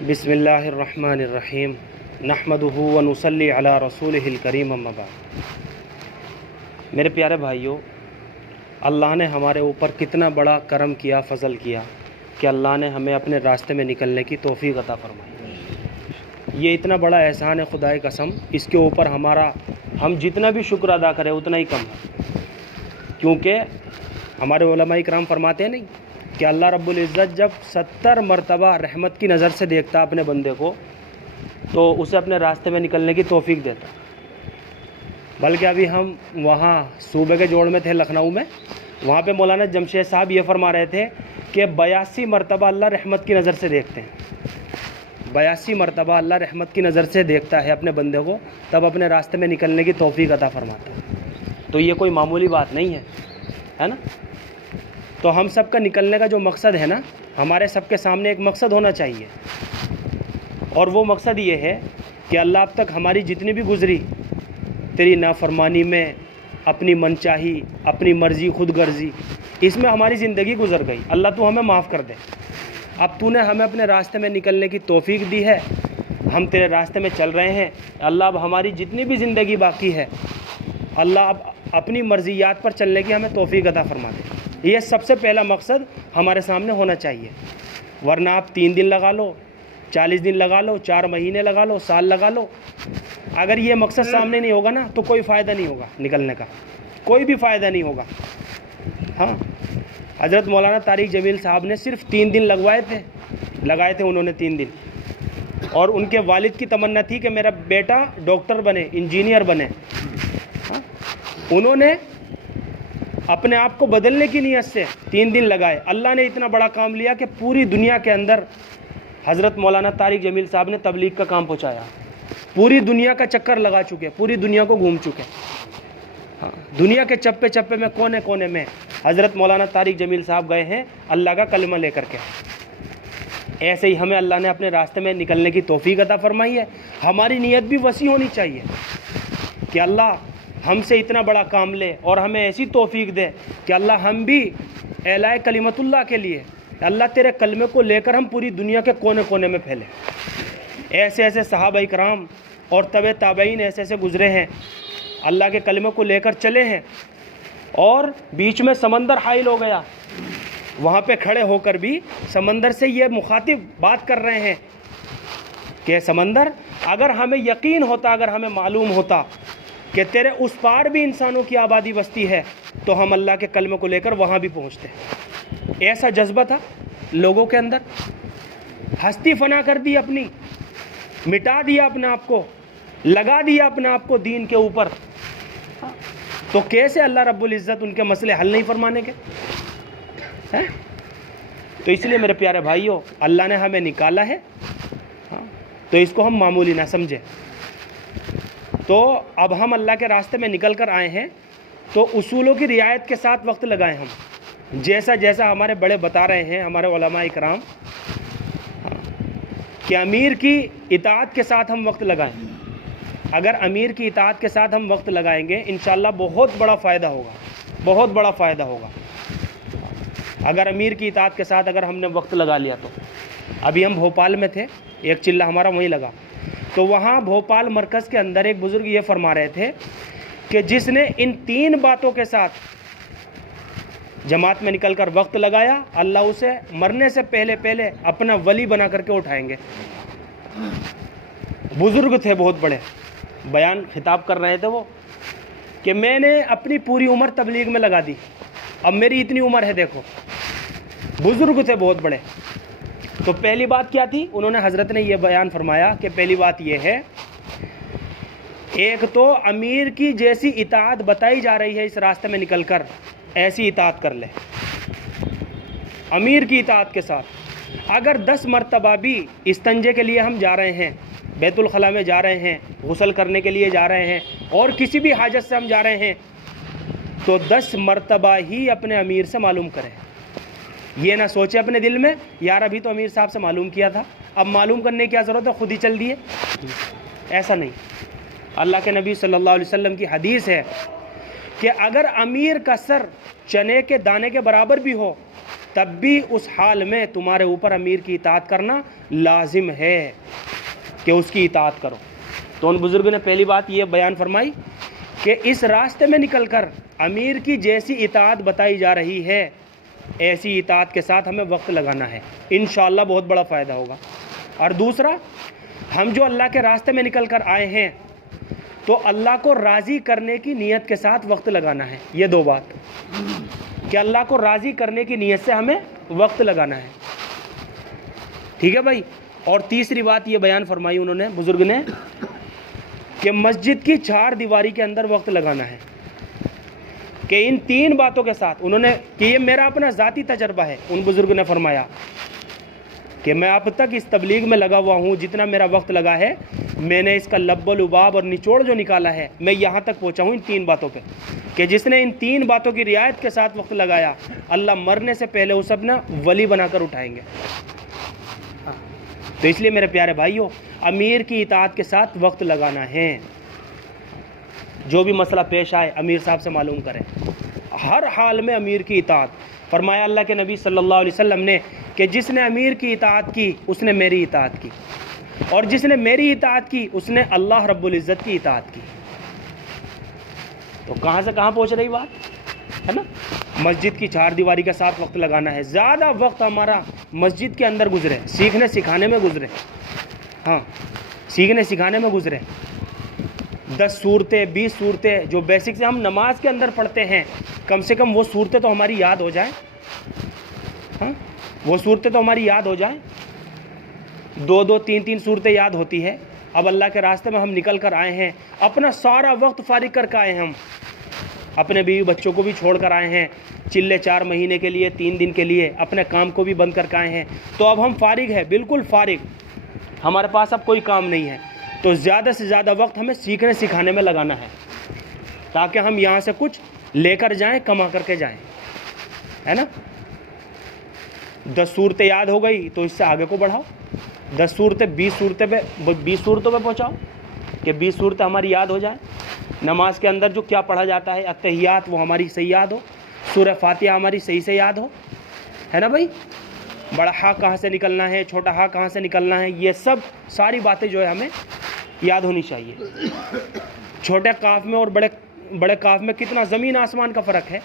बिस्मिल्लाहिर्रहमानिर्रहीम नहमदुहु व नुसल्ली अला रसूलिहिल करीम अम्मा बाद। मेरे प्यारे भाइयों, अल्लाह ने हमारे ऊपर कितना बड़ा करम किया, फ़ज़ल किया कि अल्लाह ने हमें अपने रास्ते में निकलने की तौफ़ीक़ अता फ़रमाई। ये इतना बड़ा एहसान है, खुदाए कसम, इसके ऊपर हम जितना भी शुक्र अदा करें उतना ही कम है। क्योंकि हमारे उलमा इकराम फरमाते हैं नहीं कि अल्लाह रब्बुल इज़्ज़त जब 70 मरतबा रहमत की नज़र से देखता अपने बंदे को तो उसे अपने रास्ते में निकलने की तौफ़ीक़ देता। बल्कि अभी हम वहाँ सूबे के जोड़ में थे, लखनऊ में, वहाँ पे मौलाना जमशेद साहब ये फरमा रहे थे कि 82 मरतबा अल्लाह रहमत की नज़र से देखते हैं। 82 मरतबा अल्लाह रहमत की नज़र से देखता है अपने बंदे को, तब अपने रास्ते में निकलने की तौफ़ीक़ अता फरमाता है। तो ये कोई मामूली बात नहीं है ना। तो हम सब का निकलने का जो मकसद है ना, हमारे सबके सामने एक मकसद होना चाहिए, और वो मकसद ये है कि अल्लाह अब तक हमारी जितनी भी गुज़री तेरी नाफरमानी में, अपनी मनचाही, अपनी मर्ज़ी, खुद गर्जी, इसमें हमारी ज़िंदगी गुज़र गई। अल्लाह तू हमें माफ़ कर दे। अब तूने हमें अपने रास्ते में निकलने की तौफ़ीक़ दी है, हम तेरे रास्ते में चल रहे हैं। अल्लाह अब हमारी जितनी भी ज़िंदगी बाकी है, अल्लाह अब अपनी मर्ज़ियात पर चलने की हमें तौफ़ीक़ अता फरमा दे। ये सबसे पहला मकसद हमारे सामने होना चाहिए। वरना आप 3 दिन लगा लो, 40 दिन लगा लो, 4 महीने लगा लो, साल लगा लो, अगर ये मकसद सामने नहीं होगा ना तो कोई फ़ायदा नहीं होगा निकलने का, कोई भी फ़ायदा नहीं होगा। हाँ, हज़रत मौलाना तारिक जमील साहब ने सिर्फ 3 दिन लगाए थे उन्होंने 3 दिन, और उनके वालिद की तमन्ना थी कि मेरा बेटा डॉक्टर बने, इंजीनियर बने। हाँ, उन्होंने अपने आप को बदलने की नीयत से 3 दिन लगाए। अल्लाह ने इतना बड़ा काम लिया कि पूरी दुनिया के अंदर हज़रत मौलाना तारिक जमील साहब ने तबलीग का काम पहुँचाया। पूरी दुनिया का चक्कर लगा चुके, पूरी दुनिया को घूम चुके। हाँ, दुनिया के चप्पे चप्पे में, कोने कोने में हज़रत मौलाना तारिक जमील साहब गए हैं अल्लाह का कलमा लेकर के। ऐसे ही हमें अल्लाह ने अपने रास्ते में निकलने की तौफ़ीक़ अता फरमाई है। हमारी नीयत भी वसी होनी चाहिए कि अल्लाह हमसे इतना बड़ा काम ले और हमें ऐसी तौफ़ीक़ दे कि अल्लाह हम भी एलाए कलिमतुल्लाह के लिए, अल्लाह तेरे कलमे को लेकर हम पूरी दुनिया के कोने कोने में फैले। ऐसे ऐसे सहाबा इकराम और तबे ताबईन ऐसे ऐसे गुज़रे हैं, अल्लाह के कलमे को लेकर चले हैं, और बीच में समंदर हाइल हो गया। वहाँ पे खड़े होकर भी समंदर से ये मुखातिब बात कर रहे हैं कि समंदर, अगर हमें यकीन होता, अगर हमें मालूम होता कि तेरे उस पार भी इंसानों की आबादी बसती है, तो हम अल्लाह के कलमे को लेकर वहाँ भी पहुँचते। ऐसा जज्बा था लोगों के अंदर। हस्ती फना कर दी अपनी, मिटा दिया अपने आप को, लगा दिया अपने आप को दीन के ऊपर। तो कैसे अल्लाह रब्बुल इज़्ज़त उनके मसले हल नहीं फरमाने के हैं? तो इसलिए मेरे प्यारे भाइयों, अल्लाह ने हमें निकाला है, तो इसको हम मामूली ना समझें। तो अब हम अल्लाह के रास्ते में निकल कर आए हैं, तो उसूलों की रियायत के साथ वक्त लगाएं हम, जैसा जैसा हमारे बड़े बता रहे हैं, हमारे उलमा इकराम, कि अमीर की इताअत के साथ हम वक्त लगाएं। अगर अमीर की इताअत के साथ हम वक्त लगाएंगे, इंशाअल्लाह बहुत बड़ा फ़ायदा होगा, बहुत बड़ा फ़ायदा होगा। अगर अमीर की इताअत के साथ अगर हमने वक्त लगा लिया तो। अभी हम भोपाल में थे, एक चिल्ला हमारा वहीं लगा, तो वहाँ भोपाल मरकज़ के अंदर एक बुज़ुर्ग ये फरमा रहे थे कि जिसने इन 3 बातों के साथ जमात में निकल कर वक्त लगाया, अल्लाह उसे मरने से पहले पहले अपना वली बना करके उठाएंगे। बुज़ुर्ग थे, बहुत बड़े, बयान खिताब कर रहे थे वो, कि मैंने अपनी पूरी उम्र तबलीग में लगा दी, अब मेरी इतनी उम्र है, देखो। बुज़ुर्ग थे बहुत बड़े। तो पहली बात क्या थी? उन्होंने, हज़रत ने यह बयान फरमाया कि पहली बात यह है, एक तो अमीर की जैसी इताअत बताई जा रही है इस रास्ते में निकलकर, ऐसी इताअत कर ले अमीर की इताअत के साथ। अगर 10 मरतबा भी इस्तंजे के लिए हम जा रहे हैं, बैतुल खला में जा रहे हैं, गुस्ल करने के लिए जा रहे हैं, और किसी भी हाजत से हम जा रहे हैं, तो 10 मरतबा ही अपने अमीर से मालूम करें। ये ना सोचे अपने दिल में, यार अभी तो अमीर साहब से मालूम किया था, अब मालूम करने की क्या ज़रूरत है, खुद ही चल दिए। ऐसा नहीं। अल्लाह के नबी सल्लल्लाहु अलैहि वसल्लम की हदीस है कि अगर अमीर का सर चने के दाने के बराबर भी हो तब भी उस हाल में तुम्हारे ऊपर अमीर की इताअत करना लाजिम है कि उसकी इताअत करो। तो उन बुज़ुर्ग ने पहली बात ये बयान फरमाई कि इस रास्ते में निकलकर अमीर की जैसी इताअत बताई जा रही है, ऐसी इताअत के साथ हमें वक्त लगाना है, इंशाअल्लाह बहुत बड़ा फ़ायदा होगा। और दूसरा, हम जो अल्लाह के रास्ते में निकल कर आए हैं तो अल्लाह को राज़ी करने की नीयत के साथ वक्त लगाना है। ये दो बात कि अल्लाह को राज़ी करने की नीयत से हमें वक्त लगाना है, ठीक है भाई। और तीसरी बात ये बयान फरमाई उन्होंने, बुज़ुर्ग ने, कि मस्जिद की 4 दीवारी के अंदर वक्त लगाना है। कि इन 3 बातों के साथ उन्होंने, कि ये मेरा अपना ज़ाती तजर्बा है, उन बुज़ुर्ग ने फरमाया कि मैं अब तक इस तबलीग में लगा हुआ हूँ, जितना मेरा वक्त लगा है मैंने इसका लब्बल लुबाब और निचोड़ जो निकाला है मैं यहाँ तक पहुँचा हूँ इन 3 बातों पे, कि जिसने इन 3 बातों की रियायत के साथ वक्त लगाया अल्लाह मरने से पहले उस अपना वली बनाकर उठाएंगे। तो इसलिए मेरे प्यारे भाइयों, अमीर की इताअत के साथ वक्त लगाना है। जो भी मसला पेश आए अमीर साहब से मालूम करें, हर हाल में अमीर की इताअत। फरमाया अल्लाह के नबी सल्लल्लाहु अलैहि वसल्लम ने कि जिसने अमीर की इताअत की उसने मेरी इताअत की, और जिसने मेरी इताअत की उसने अल्लाह रब्बुल इज़्ज़त की इताअत की। तो कहाँ से कहाँ पहुँच रही बात, है ना। मस्जिद की 4 दीवारी के साथ वक्त लगाना है। ज़्यादा वक्त हमारा मस्जिद के अंदर गुजरे, सीखने सिखाने में गुजरे, हाँ सीखने सिखाने में गुजरे। 10 सूरतें 20 सूरतें जो बेसिक से हम नमाज के अंदर पढ़ते हैं, कम से कम वो सूरतें तो हमारी याद हो जाएं, हाँ वो सूरतें तो हमारी याद हो जाएं। 2-2 3-3 सूरतें याद होती है। अब अल्लाह के रास्ते में हम निकल कर आए हैं, अपना सारा वक्त फारिग करके आए हैं, हम अपने बीवी बच्चों को भी छोड़ कर आए हैं, चिल्ले 4 महीने के लिए 3 दिन के लिए अपने काम को भी बंद करके आए हैं। तो अब हम फारिग हैं, बिल्कुल फारिग, हमारे पास अब कोई काम नहीं है। तो ज़्यादा से ज़्यादा वक्त हमें सीखने सिखाने में लगाना है, ताकि हम यहाँ से कुछ लेकर जाएं, कमा करके जाएं, है ना। 10 सूरतें याद हो गई तो इससे आगे को बढ़ाओ, 10 सूरतें 20 सूरतें पे 20 सूरतों पे पहुँचाओ कि 20 सूरतें हमारी याद हो जाए। नमाज के अंदर जो क्या पढ़ा जाता है, अत्तहियात, वो हमारी सही याद हो, सूरह फातिहा हमारी सही से याद हो, है ना भाई। बड़ा हा कहाँ से निकलना है, छोटा हा कहाँ से निकलना है, ये सब सारी बातें जो है हमें याद होनी चाहिए। छोटे काफ में और बड़े काफ में कितना ज़मीन आसमान का फ़र्क है।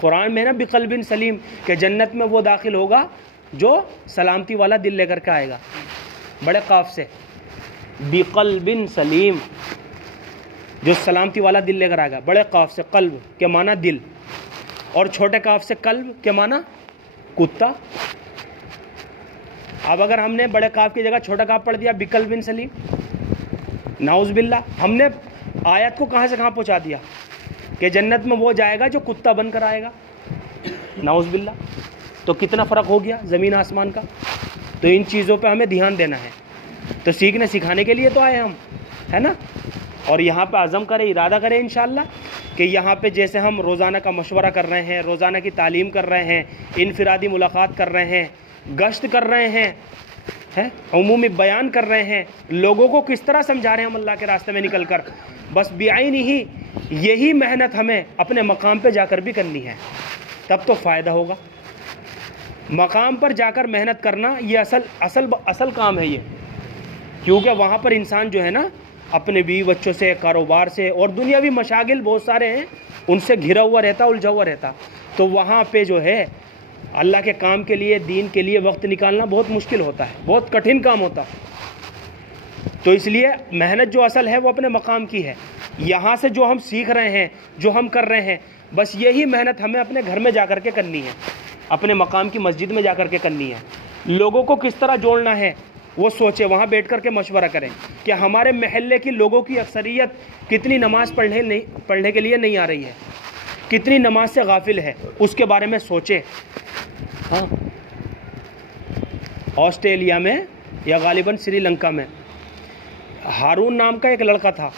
कुरान में ना बिक़ल्बिन सलीम के जन्नत में वो दाखिल होगा जो सलामती वाला दिल लेकर के आएगा। बड़े काफ से बिक़ल्बिन सलीम, जो सलामती वाला दिल लेकर आएगा। बड़े काफ से कल्ब के माना दिल, और छोटे काफ से कल्ब के माना कुत्ता। अब अगर हमने बड़े काफ की जगह छोटा काफ पढ़ दिया बिक़ल्बिन सलीम, नाउज़ बिल्ला, हमने आयत को कहाँ से कहाँ पहुँचा दिया कि जन्नत में वो जाएगा जो कुत्ता बनकर आएगा, नाउज़ बिल्ला। तो कितना फ़र्क हो गया ज़मीन आसमान का। तो इन चीज़ों पे हमें ध्यान देना है। तो सीखने सिखाने के लिए तो आए हम, है ना। और यहाँ पे आज़म करें, इरादा करें इंशाअल्लाह कि यहाँ पे जैसे हम रोज़ाना का मशवरा कर रहे हैं, रोज़ाना की तालीम कर रहे हैं, इनफिरादी मुलाकात कर रहे हैं, गश्त कर रहे हैं, उमूमी बयान कर रहे हैं, लोगों को किस तरह समझा रहे हैं हम अल्लाह के रास्ते में निकल कर, बस बेआईनी ही यही मेहनत हमें अपने मकाम पे जाकर भी करनी है, तब तो फ़ायदा होगा। मकाम पर जाकर मेहनत करना ये असल काम है ये, क्योंकि वहाँ पर इंसान जो है ना अपने बीवी बच्चों से, कारोबार से और दुनियावी मशागिल बहुत सारे हैं, उनसे घिरा हुआ रहता, उलझा हुआ रहता। तो वहाँ पे जो है अल्लाह के काम के लिए, दीन के लिए वक्त निकालना बहुत मुश्किल होता है, बहुत कठिन काम होता है। तो इसलिए मेहनत जो असल है वो अपने मकाम की है। यहाँ से जो हम सीख रहे हैं, जो हम कर रहे हैं, बस यही मेहनत हमें अपने घर में जा कर के करनी है, अपने मकाम की मस्जिद में जा कर के करनी है। लोगों को किस तरह जोड़ना है वो सोचे, वहाँ बैठ कर के मशवरा करें कि हमारे महल्ले की लोगों की अक्सरियत कितनी नमाज़ पढ़ने के लिए नहीं आ रही है, कितनी नमाज से गाफिल है, उसके बारे में सोचे। हाँ, ऑस्ट्रेलिया में या गालिबन श्रीलंका में हारून नाम का एक लड़का था।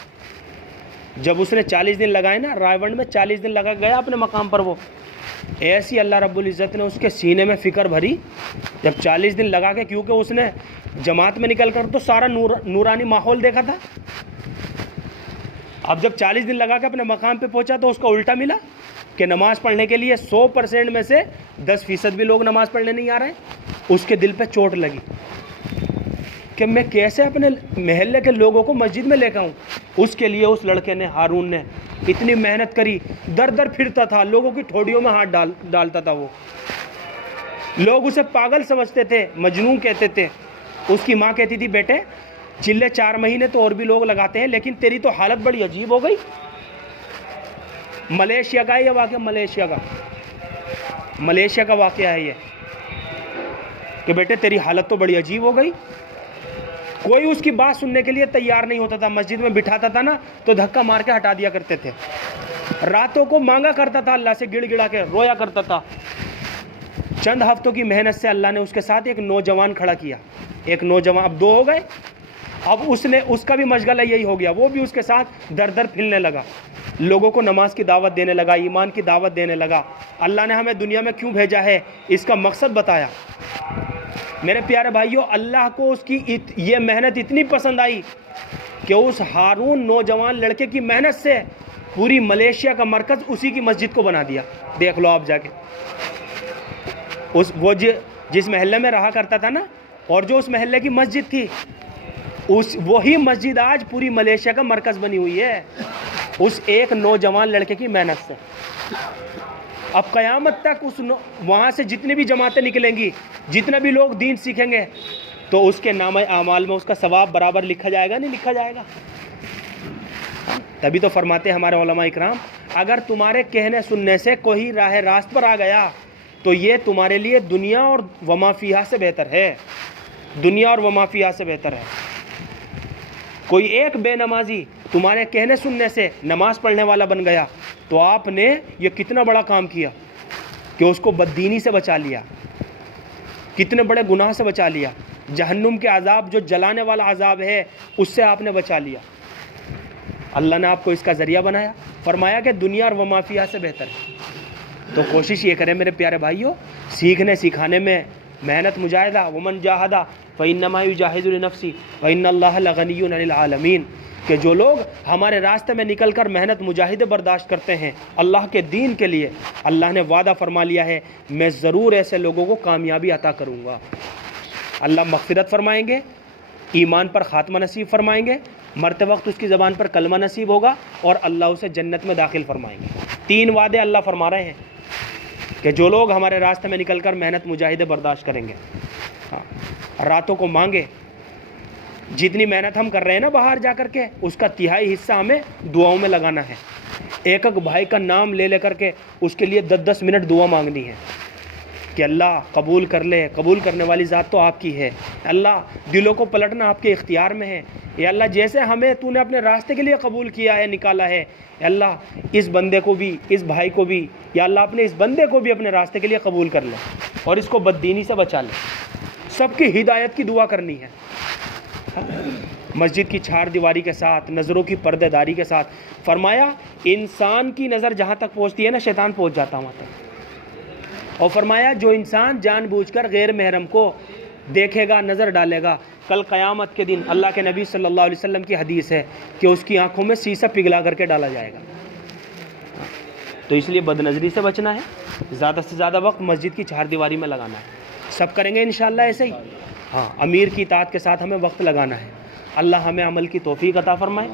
जब उसने 40 दिन लगाए ना, रायवंड में 40 दिन लगा गया अपने मकाम पर, वो ऐसी अल्लाह रब्बुल इज़्ज़त ने उसके सीने में फ़िक्र भरी जब 40 दिन लगा के, क्योंकि उसने जमात में निकल कर तो सारा नूरानी माहौल देखा था। अब जब 40 दिन लगा के अपने मकाम पे पहुंचा तो उसका उल्टा मिला, कि नमाज़ पढ़ने के लिए 100% में से 10% भी लोग नमाज़ पढ़ने नहीं आ रहे हैं। उसके दिल पे चोट लगी कि मैं कैसे अपने महल्ले के लोगों को मस्जिद में लेकर आऊँ। उसके लिए उस लड़के ने, हारून ने, इतनी मेहनत करी, दर दर फिरता था, लोगों की ठोड़ियों में हाथ डालता था। वो लोग उसे पागल समझते थे, मजनून कहते थे। उसकी माँ कहती थी, बेटे चिल्ले 4 महीने तो और भी लोग लगाते हैं, लेकिन तेरी तो हालत बड़ी अजीब हो गई। मलेशिया का है ये वाक़या, मलेशिया का वाक़या है ये, कि बेटे तेरी हालत तो बड़ी अजीब हो गई। कोई उसकी बात सुनने के लिए तैयार नहीं होता था। मस्जिद में बिठाता था ना तो धक्का मार के हटा दिया करते थे। रातों को मांगा करता था अल्लाह से, गिड़गिड़ा के रोया करता था। चंद हफ्तों की मेहनत से अल्लाह ने उसके साथ एक नौजवान खड़ा किया। एक नौजवान, अब 2 हो गए। अब उसका भी मशगला यही हो गया, वो भी उसके साथ दर दर फिरने लगा, लोगों को नमाज की दावत देने लगा, ईमान की दावत देने लगा। अल्लाह ने हमें दुनिया में क्यों भेजा है, इसका मकसद बताया। मेरे प्यारे भाइयों, अल्लाह को उसकी ये मेहनत इतनी पसंद आई कि उस हारून नौजवान लड़के की मेहनत से पूरी मलेशिया का मरकज़ उसी की मस्जिद को बना दिया। देख लो आप जाके, जिस महल्ले में रहा करता था ना, और जो उस महल्ले की मस्जिद थी, वही मस्जिद आज पूरी मलेशिया का मरकज़ बनी हुई है, उस एक नौजवान लड़के की मेहनत से। अब क़यामत तक वहाँ से जितनी भी जमातें निकलेंगी, जितने भी लोग दीन सीखेंगे, तो उसके नाम आमाल में उसका सवाब बराबर लिखा जाएगा, नहीं लिखा जाएगा। तभी तो फरमाते हमारे उलमा इकराम, अगर तुम्हारे कहने सुनने से कोई राह रास्त पर आ गया तो ये तुम्हारे लिए दुनिया और वमा फीहा से बेहतर है, दुनिया और वमा फीहा से बेहतर है। कोई एक बेनमाजी तुम्हारे कहने सुनने से नमाज पढ़ने वाला बन गया तो आपने ये कितना बड़ा काम किया कि उसको बददीनी से बचा लिया, कितने बड़े गुनाह से बचा लिया। जहन्नुम के अजाब, जो जलाने वाला अजाब है, उससे आपने बचा लिया। अल्लाह ने आपको इसका ज़रिया बनाया, फरमाया कि दुनिया और वमा फीहा से बेहतर है। तो कोशिश ये करें मेरे प्यारे भाइयों, सीखने सिखाने में मेहनत मुजाहिदा, वमन जाहदा फ़इन्नमा युजाहिदु लिनफ्सी वइन्नल्लाह लग़निय्युन अनिल आलमीन, कि जो लोग हमारे रास्ते में निकल कर मेहनत मुजाहिदे बर्दाश्त करते हैं अल्लाह के दीन के लिए, अल्लाह ने वादा फरमा लिया है, मैं ज़रूर ऐसे लोगों को कामयाबी अता करूँगा। अल्लाह मग़फ़िरत फरमाएंगे, ईमान पर ख़ात्मा नसीब फरमाएंगे, मरते वक्त उसकी ज़बान पर कलमा नसीब होगा, और अल्लाह उसे जन्नत में दाखिल फरमाएंगे। 3 वादे अल्लाह फरमा रहे हैं कि जो लोग हमारे रास्ते में निकल कर मेहनत मुजाहिदे बर्दाश्त करेंगे, हाँ, रातों को मांगे, जितनी मेहनत हम कर रहे हैं ना बाहर जा कर के, उसका 1/3 हिस्सा हमें दुआओं में लगाना है। एक एक भाई का नाम ले लेकर के उसके लिए 10-10 मिनट दुआ मांगनी है कि अल्लाह कबूल कर ले, कबूल करने वाली ज़ात तो आपकी है। अल्लाह दिलों को पलटना आपके इख्तियार में है। या अल्लाह जैसे हमें तूने अपने रास्ते के लिए कबूल किया है, निकाला है, अल्लाह इस बंदे को भी, इस भाई को भी, या अल्लाह अपने इस बंदे को भी अपने रास्ते के लिए कबूल कर ले और इसको बददीनी से बचा ले। सबकी हिदायत की दुआ करनी है, मस्जिद की 4 दीवारी के साथ, नज़रों की पर्देदारी के साथ। फरमाया इंसान की नज़र जहाँ तक पहुँचती है ना, शैतान पहुँच जाता वहाँ तक। और फरमाया जो इंसान जानबूझकर गैर महरम को देखेगा, नज़र डालेगा, कल क़यामत के दिन अल्लाह के नबी सल्लल्लाहु अलैहि वसल्लम की हदीस है कि उसकी आंखों में शीशा पिघला करके डाला जाएगा। तो इसलिए बदनज़री से बचना है, ज़्यादा से ज़्यादा वक्त मस्जिद की 4 दीवारी में लगाना है। सब करेंगे इंशाअल्लाह ऐसे ही। हाँ, अमीर की इताअत के साथ हमें वक्त लगाना है। अल्लाह हमें अमल की तौफीक अता फरमाए।